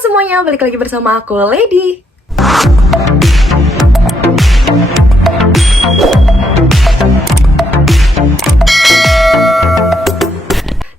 semuanya, balik lagi bersama aku, Lady.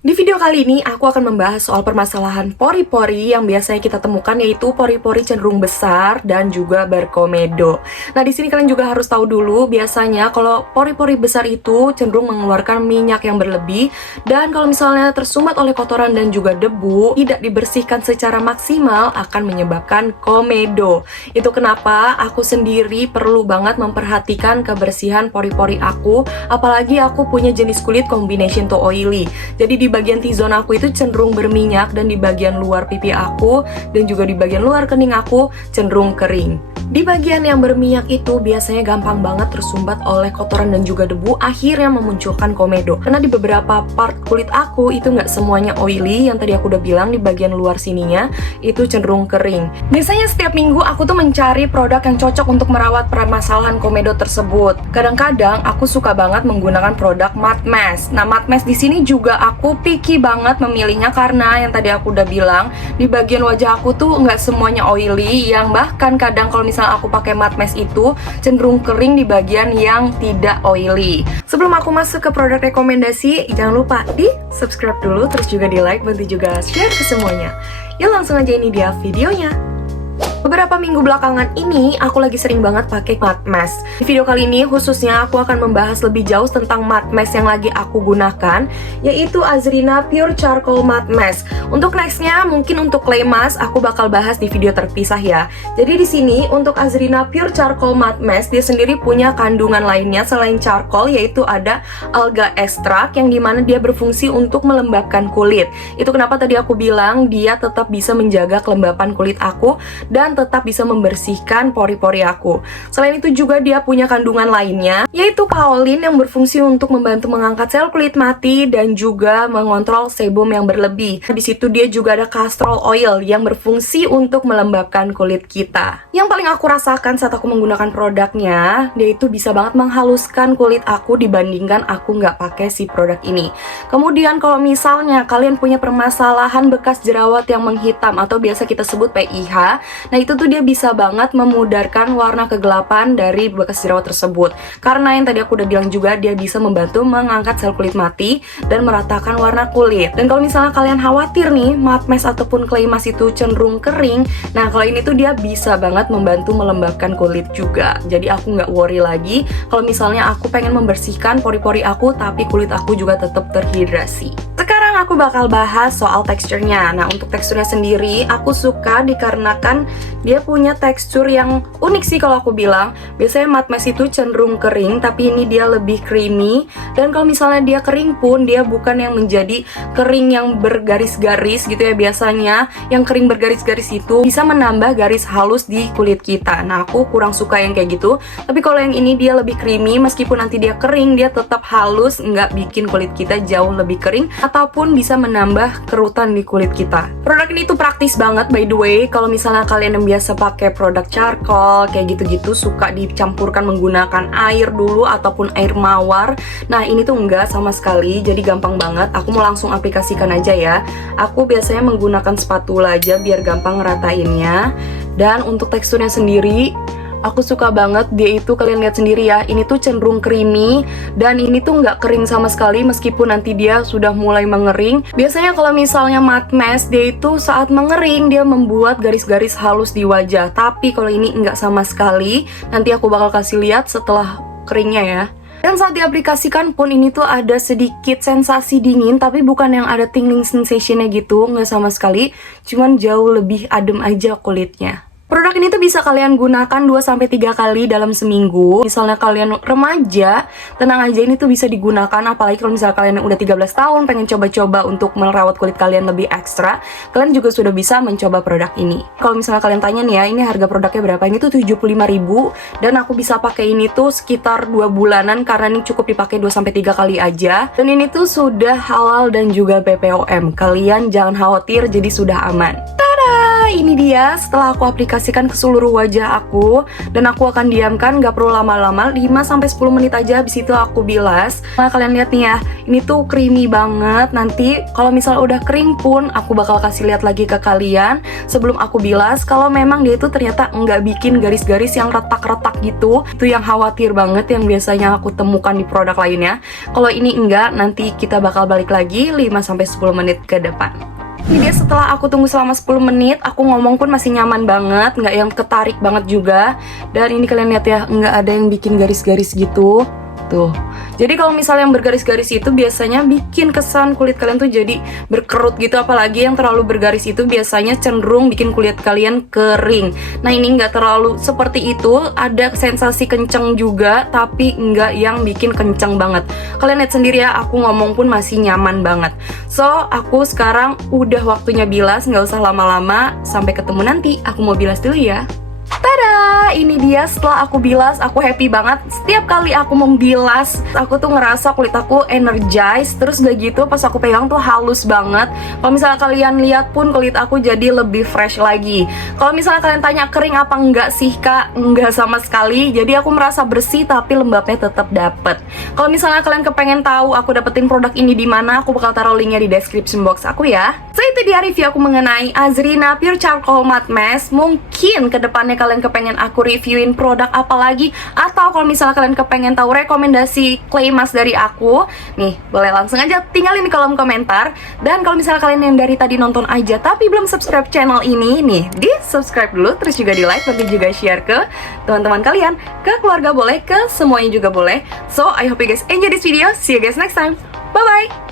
Di video kali ini aku akan membahas soal permasalahan pori-pori yang biasanya kita temukan, yaitu pori-pori cenderung besar dan juga berkomedo. Nah, di sini kalian juga harus tahu dulu, biasanya kalau pori-pori besar itu cenderung mengeluarkan minyak yang berlebih, dan kalau misalnya tersumbat oleh kotoran dan juga debu, tidak dibersihkan secara maksimal akan menyebabkan komedo. Itu kenapa aku sendiri perlu banget memperhatikan kebersihan pori-pori aku, apalagi aku punya jenis kulit combination to oily. Jadi di bagian T-zone aku itu cenderung berminyak, dan di bagian luar pipi aku dan juga di bagian luar kening aku cenderung kering. Di bagian yang berminyak itu biasanya gampang banget tersumbat oleh kotoran dan juga debu, akhirnya memunculkan komedo. Karena di beberapa part kulit aku itu nggak semuanya oily, yang tadi aku udah bilang di bagian luar sininya itu cenderung kering. Biasanya setiap minggu aku tuh mencari produk yang cocok untuk merawat permasalahan komedo tersebut. Kadang-kadang aku suka banget menggunakan produk matte mask. Nah, matte mask di sini juga aku picky banget memilihnya karena yang tadi aku udah bilang, di bagian wajah aku tuh nggak semuanya oily, yang bahkan kadang kalau misalnya aku pakai matte mask itu cenderung kering di bagian yang tidak oily. Sebelum aku masuk ke produk rekomendasi, jangan lupa di subscribe dulu, terus juga di like, bantu juga share ke semuanya. Yuk langsung aja, ini dia videonya. Beberapa minggu belakangan ini, aku lagi sering banget pakai matte mask. Di video kali ini khususnya aku akan membahas lebih jauh tentang matte mask yang lagi aku gunakan, yaitu Azrina Pure Charcoal Matte Mask. Untuk nextnya, mungkin untuk clay mask aku bakal bahas di video terpisah ya. Jadi di sini untuk Azrina Pure Charcoal Matte Mask, dia sendiri punya kandungan lainnya selain charcoal, yaitu ada alga extract yang dimana dia berfungsi untuk melembabkan kulit. Itu kenapa tadi aku bilang dia tetap bisa menjaga kelembapan kulit aku dan tetap bisa membersihkan pori-pori aku. Selain itu juga dia punya kandungan lainnya, yaitu kaolin yang berfungsi untuk membantu mengangkat sel kulit mati dan juga mengontrol sebum yang berlebih. Di situ dia juga ada castor oil yang berfungsi untuk melembabkan kulit kita. Yang paling aku rasakan saat aku menggunakan produknya, dia itu bisa banget menghaluskan kulit aku dibandingkan aku nggak pakai si produk ini. Kemudian kalau misalnya kalian punya permasalahan bekas jerawat yang menghitam atau biasa kita sebut PIH, nah itu tuh dia bisa banget memudarkan warna kegelapan dari bekas jerawat tersebut. Karena yang tadi aku udah bilang juga, dia bisa membantu mengangkat sel kulit mati dan meratakan warna kulit. Dan kalau misalnya kalian khawatir nih matte mask ataupun clay mask itu cenderung kering, nah kalau ini tuh dia bisa banget membantu melembabkan kulit juga. Jadi aku nggak worry lagi kalau misalnya aku pengen membersihkan pori-pori aku tapi kulit aku juga tetap terhidrasi. Sekarang aku bakal bahas soal teksturnya. Nah, untuk teksturnya sendiri aku suka dikarenakan dia punya tekstur yang unik sih kalau aku bilang. Biasanya matte mask itu cenderung kering, tapi ini dia lebih creamy. Dan kalau misalnya dia kering pun, dia bukan yang menjadi kering yang bergaris-garis gitu ya. Biasanya yang kering bergaris-garis itu bisa menambah garis halus di kulit kita. Nah, aku kurang suka yang kayak gitu. Tapi kalau yang ini dia lebih creamy, meskipun nanti dia kering, dia tetap halus, nggak bikin kulit kita jauh lebih kering ataupun bisa menambah kerutan di kulit kita. Produk ini tuh praktis banget by the way. Kalau misalnya kalian yang biasa pakai produk charcoal kayak gitu-gitu suka dicampurkan menggunakan air dulu ataupun air mawar. Nah, ini tuh enggak sama sekali, jadi gampang banget. Aku mau langsung aplikasikan aja ya. Aku biasanya menggunakan spatula aja biar gampang ngeratainnya. Dan untuk teksturnya sendiri, aku suka banget dia itu, kalian lihat sendiri ya, ini tuh cenderung creamy dan ini tuh nggak kering sama sekali meskipun nanti dia sudah mulai mengering. Biasanya kalau misalnya matte mask, dia itu saat mengering dia membuat garis-garis halus di wajah, tapi kalau ini nggak sama sekali. Nanti aku bakal kasih lihat setelah keringnya ya. Dan saat diaplikasikan pun ini tuh ada sedikit sensasi dingin, tapi bukan yang ada tingling sensationnya gitu, nggak sama sekali, cuman jauh lebih adem aja kulitnya. Produk ini tuh bisa kalian gunakan 2-3 kali dalam seminggu. Misalnya kalian remaja, tenang aja, ini tuh bisa digunakan. Apalagi kalau misalnya kalian yang udah 13 tahun pengen coba-coba untuk merawat kulit kalian lebih ekstra, kalian juga sudah bisa mencoba produk ini. Kalau misalnya kalian tanya nih ya, ini harga produknya berapa? Ini tuh 75.000, dan aku bisa pakai ini tuh sekitar 2 bulanan karena ini cukup dipakai 2-3 kali aja. Dan ini tuh sudah halal dan juga BPOM. Kalian jangan khawatir, jadi sudah aman. ini dia setelah aku aplikasikan ke seluruh wajah aku. Dan aku akan diamkan, gak perlu lama-lama, 5-10 menit aja, habis itu aku bilas. Nah kalian lihat nih ya, ini tuh creamy banget. Nanti kalau misalnya udah kering pun, aku bakal kasih lihat lagi ke kalian sebelum aku bilas. Kalau memang dia itu ternyata nggak bikin garis-garis yang retak-retak gitu, itu yang khawatir banget yang biasanya aku temukan di produk lainnya. Kalau ini enggak, nanti kita bakal balik lagi 5-10 menit ke depan. Ini dia setelah aku tunggu selama 10 menit, aku ngomong pun masih nyaman banget, nggak yang ketarik banget juga. Dan ini kalian lihat ya, nggak ada yang bikin garis-garis gitu. Tuh. Jadi kalau misalnya yang bergaris-garis itu biasanya bikin kesan kulit kalian tuh jadi berkerut gitu, apalagi yang terlalu bergaris itu biasanya cenderung bikin kulit kalian kering. Nah ini nggak terlalu seperti itu, ada sensasi kenceng juga, tapi nggak yang bikin kenceng banget. Kalian lihat sendiri ya, aku ngomong pun masih nyaman banget. So, aku sekarang udah waktunya bilas, nggak usah lama-lama. Sampai ketemu nanti, aku mau bilas dulu ya. Tada, ini dia setelah aku bilas, aku happy banget. Setiap kali aku membilas, aku tuh ngerasa kulit aku energized. Terus udah gitu pas aku pegang tuh halus banget. Kalau misalnya kalian lihat pun kulit aku jadi lebih fresh lagi. Kalau misalnya kalian tanya kering apa enggak sih kak, enggak sama sekali. Jadi aku merasa bersih tapi lembabnya tetap dapet. Kalau misalnya kalian kepengen tahu aku dapetin produk ini di mana, aku bakal taruh linknya di description box aku ya. So itu dia review aku mengenai Azrina Pure Charcoal Matte Mask. Mungkin kedepannya kalian kepengen aku reviewin produk apa lagi, atau kalau misalnya kalian kepengen tahu rekomendasi clay mask dari aku, nih boleh langsung aja tinggalin di kolom komentar. Dan kalau misalnya kalian yang dari tadi nonton aja tapi belum subscribe channel ini, nih di subscribe dulu, terus juga di like, nanti juga share ke teman-teman kalian, ke keluarga boleh, ke semuanya juga boleh. So I hope you guys enjoy this video. See you guys next time. Bye bye.